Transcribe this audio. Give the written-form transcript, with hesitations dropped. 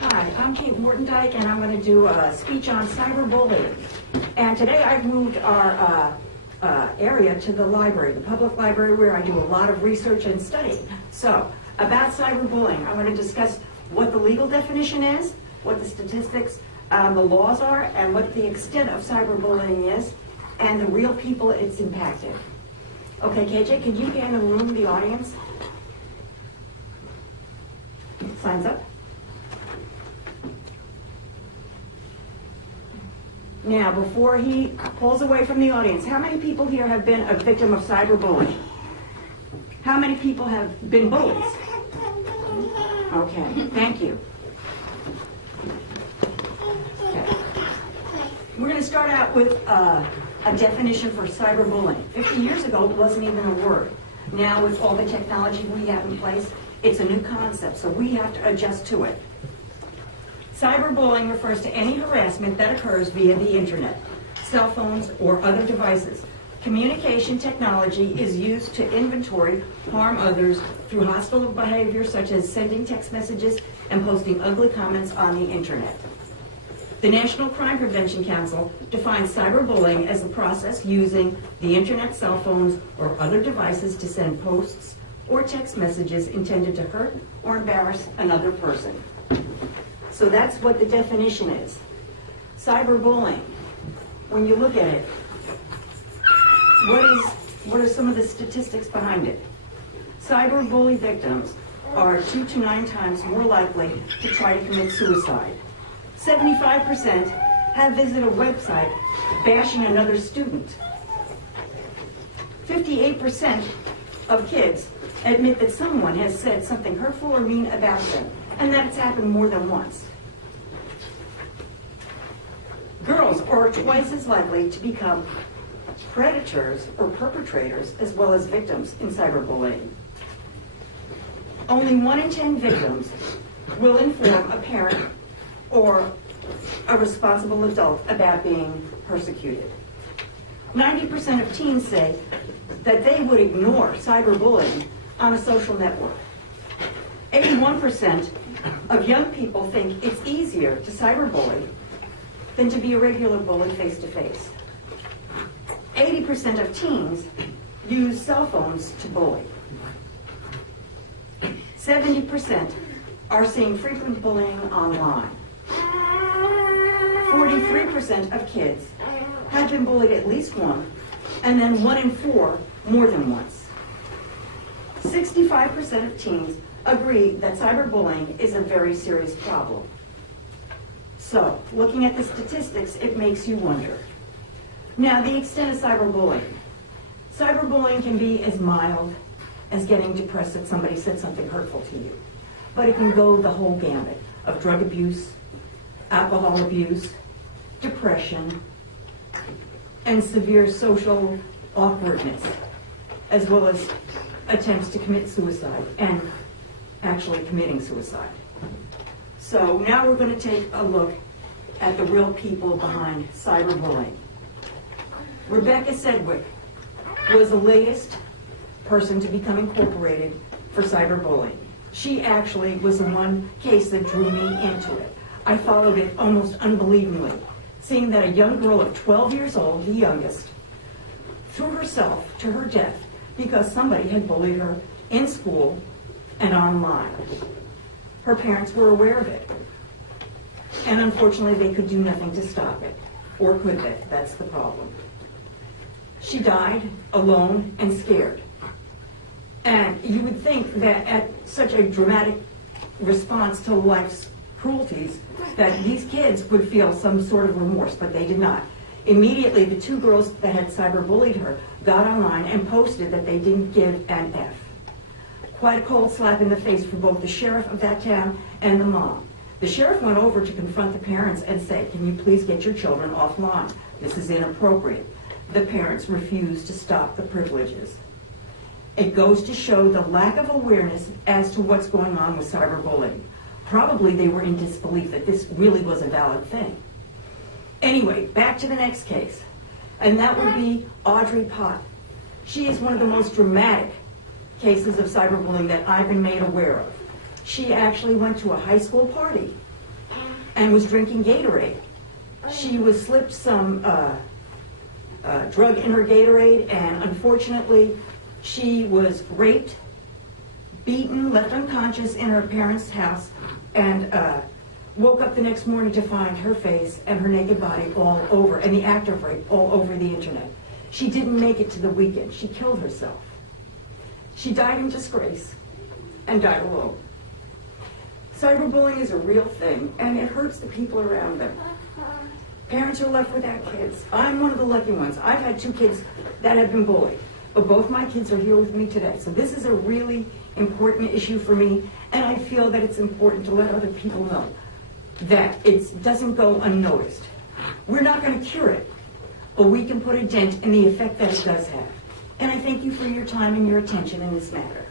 Hi, I'm Kate Mortendijk, and I'm going to do a speech on cyberbullying. And today I've moved our area to the library, the public library, where I do a lot of research and study. So, about cyberbullying, I'm going to discuss what the legal definition is, what the statistics, the laws are, and what the extent of cyberbullying is, and the real people it's impacting. Okay, KJ, could you get in the room, the audience? Signs up. Now, before he pulls away from the audience, how many people here have been a victim of cyberbullying? How many people have been bullies? Okay, thank you. Okay. We're going to start out with a definition for cyberbullying. 50 years ago, it wasn't even a word. Now, with all the technology we have in place, it's a new concept, so we have to adjust to it. Cyberbullying refers to any harassment that occurs via the internet, cell phones, or other devices. Communication technology is used to inventory harm others through hostile behavior such as sending text messages and posting ugly comments on the internet. The National Crime Prevention Council defines cyberbullying as the process using the internet, cell phones, or other devices to send posts or text messages intended to hurt or embarrass another person. So that's what the definition is. Cyberbullying, when you look at it, what are some of the statistics behind it? Cyberbully victims are 2 to 9 times more likely to try to commit suicide. 75% have visited a website bashing another student. 58% of kids admit that someone has said something hurtful or mean about them, and that it's happened more than once. Girls are twice as likely to become predators or perpetrators as well as victims in cyberbullying. Only 1 in 10 victims will inform a parent or a responsible adult about being persecuted. 90% of teens say that they would ignore cyberbullying on a social network. 81% of young people think it's easier to cyberbully than to be a regular bully face-to-face. 80% of teens use cell phones to bully. 70% are seeing frequent bullying online. 43% of kids have been bullied at least once, and then 1 in 4 more than once. 65% of teens agree that cyberbullying is a very serious problem. So, looking at the statistics, it makes you wonder. Now, the extent of cyberbullying. Cyberbullying can be as mild as getting depressed that somebody said something hurtful to you. But it can go the whole gamut of drug abuse, alcohol abuse, depression, and severe social awkwardness, as well as attempts to commit suicide and actually committing suicide. So now we're going to take a look at the real people behind cyberbullying. Rebecca Sedgwick was the latest person to become incorporated for cyberbullying. She actually was the one case that drew me into it. I followed it almost unbelievingly, seeing that a young girl of 12 years old, the youngest, threw herself to her death because somebody had bullied her in school and online. Her parents were aware of it, and unfortunately they could do nothing to stop it. Or could they? That's the problem. She died alone and scared. And you would think that at such a dramatic response to life's cruelties, that these kids would feel some sort of remorse, but they did not. Immediately, the 2 girls that had cyberbullied her got online and posted that they didn't give an F. Quite a cold slap in the face for both the sheriff of that town and the mom. The sheriff went over to confront the parents and say, "Can you please get your children offline? This is inappropriate." The parents refused to stop the privileges. It goes to show the lack of awareness as to what's going on with cyberbullying. Probably they were in disbelief that this really was a valid thing. Anyway, back to the next case, and that would be Audrey Pott. She is one of the most dramatic cases of cyberbullying that I've been made aware of. She actually went to a high school party and was drinking Gatorade. She was slipped some drug in her Gatorade, and unfortunately, she was raped, beaten, left unconscious in her parents' house, and woke up the next morning to find her face and her naked body all over, and the act of rape all over the internet. She didn't make it to the weekend. She killed herself. She died in disgrace and died alone. Cyberbullying is a real thing, and it hurts the people around them. Parents are left without kids. I'm one of the lucky ones. I've had 2 kids that have been bullied, but both my kids are here with me today. So this is a really important issue for me, and I feel that it's important to let other people know that it doesn't go unnoticed. We're not going to cure it, but we can put a dent in the effect that it does have. And I thank you for your time and your attention in this matter.